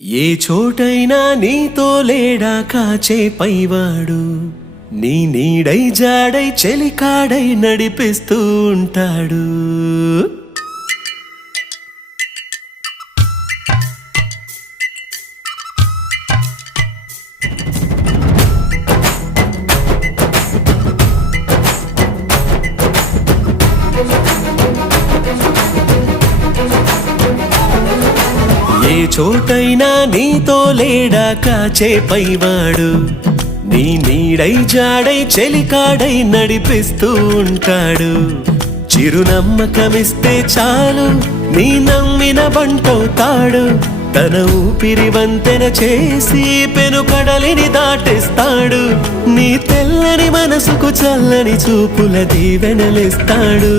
ఏ చోటైనా నీతో లేడా కాచే పైవాడు, నీ నీడై జాడై చెలికాడై నడిపిస్తూ ఉంటాడు. ఏ చోటైనా నీతో లేడా కాచే పైవాడు, నీ నీడై జాడై చెలికాడై నడిపిస్తూ ఉంటాడు. చిరునమ్మకమిస్తే చాలు నీ నమ్మిన బంటవుతాడు. తన ఊపిరి వంతెన చేసి పెను కడలిని దాటిస్తాడు. నీ తెల్లని మనసుకు చల్లని చూపుల దీవెనలిస్తాడు.